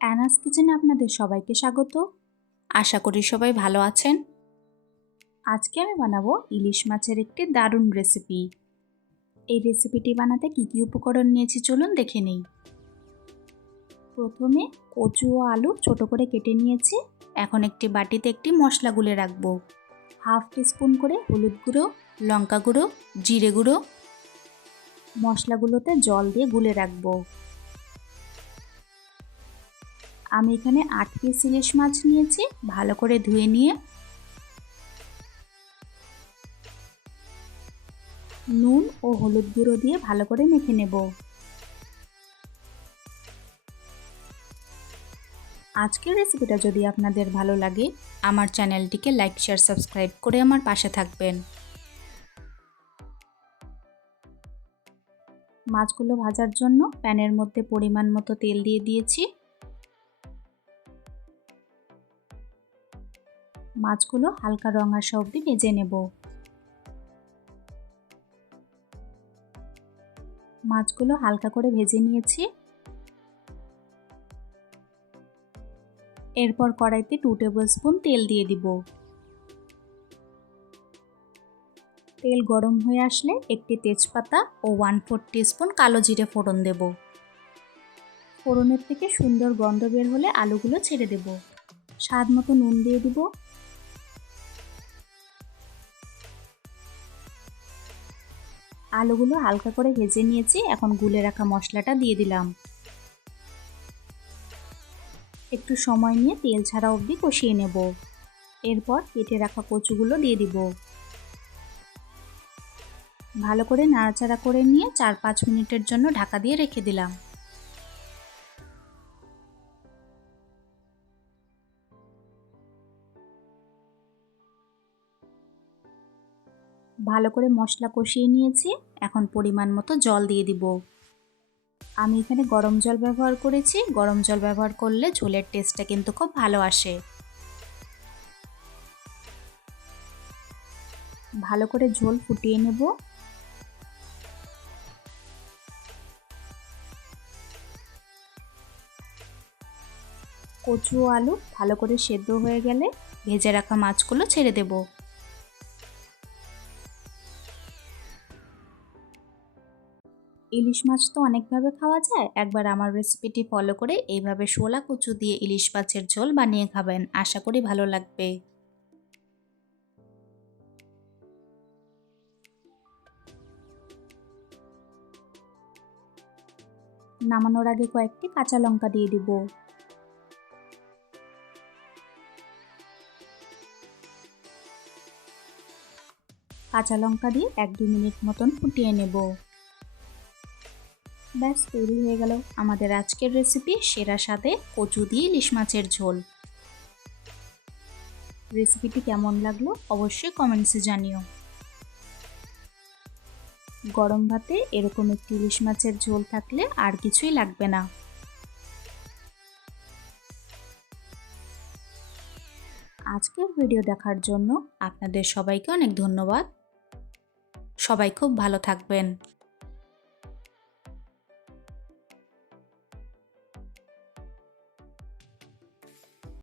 অ্যানাস কিচেনে আপনাদের সবাইকে স্বাগত। আশা করি সবাই ভালো আছেন। আজকে আমি বানাবো ইলিশ মাছের একটি দারুণ রেসিপি। এই রেসিপিটি বানাতে কী কী উপকরণ নিয়েছি চলুন দেখে নেই। প্রথমে কচু ও আলু ছোট করে কেটে নিয়েছি। এখন একটি বাটিতে একটি মশলা গুলে রাখবো। হাফ টিস্পুন করে হলুদ গুঁড়ো, লঙ্কা গুঁড়ো, জিরে গুঁড়ো। মশলাগুলোতে জল দিয়ে গুলে রাখবো। আমি এখানে 8 পিস ইলিশ মাছ নিয়েছি, ভালো করে ধুয়ে নিয়ে নুন ও হলুদ গুঁড়ো দিয়ে ভালো করে মেখে নেব। আজকের রেসিপিটা যদি আপনাদের ভালো লাগে আমার চ্যানেলটিকে লাইক, শেয়ার, সাবস্ক্রাইব করে আমার পাশে থাকবেন। মাছগুলো ভাজার জন্য প্যানের মধ্যে পরিমাণ মতো তেল দিয়ে দিয়েছি। মাছগুলো হালকা রং আসা অবধি ভেজে নেব। মাছগুলো হালকা করে ভেজে নিয়েছি। এরপর কড়াইতে 2 টেবিল স্পুন তেল দিয়ে দিব। তেল গরম হয়ে আসলে একটি তেজপাতা ও 1/4 টিস্পুন কালো জিরে ফোড়ন দেব। ফোড়নের থেকে সুন্দর গন্ধ বের হলে আলুগুলো ছেড়ে দেব। স্বাদ মতো নুন দিয়ে দিব। আলুগুলো হালকা করে ভেজে নিয়েছি, এখন গুলে রাখা মশলাটা দিয়ে দিলাম। একটু সময় নিয়ে তেল ছাড়া অবধি কষিয়ে নেব। এরপর কেটে রাখা কচুগুলো দিয়ে দিব। ভালো করে নাড়াচাড়া করে নিয়ে 4-5 মিনিটের জন্য ঢাকা দিয়ে রেখে দিলাম। ভালো করে মশলা কষিয়ে নিয়েছি, এখন পরিমাণ মতো জল দিয়ে দিব। আমি এখানে গরম জল ব্যবহার করেছি। গরম জল ব্যবহার করলে ঝোলের টেস্টটা কিন্তু খুব ভালো আসে। ভালো করে ঝোল ফুটিয়ে নেব। কচু ও আলু ভালো করে সেদ্ধ হয়ে গেলে ভেজে রাখা মাছগুলো ছেড়ে দেব। ইলিশ মাছ তো অনেকভাবে খাওয়া যায়, একবার আমার রেসিপিটি ফলো করে এইভাবে শোলা কচু দিয়ে ইলিশ মাছের ঝোল বানিয়ে খাবেন, আশা করি ভালো লাগবে। নামানোর আগে কয়েকটি কাঁচা লঙ্কা দিয়ে দিব। কাঁচা লঙ্কা দিয়ে 1-2 মিনিট মতন ফুটিয়ে নেব। ব্যাস তৈরি হয়ে গেল আমাদের আজকের রেসিপি সেরা স্বাদে কচু দিয়ে ইলিশ মাছের ঝোল। রেসিপিটি কেমন লাগলো অবশ্যই কমেন্টসে জানিও। গরম ভাতে এরকম একটি ইলিশ মাছের ঝোল থাকলে আর কিছুই লাগবে না। আজকের ভিডিও দেখার জন্য আপনাদের সবাইকে অনেক ধন্যবাদ। সবাই খুব ভালো থাকবেন।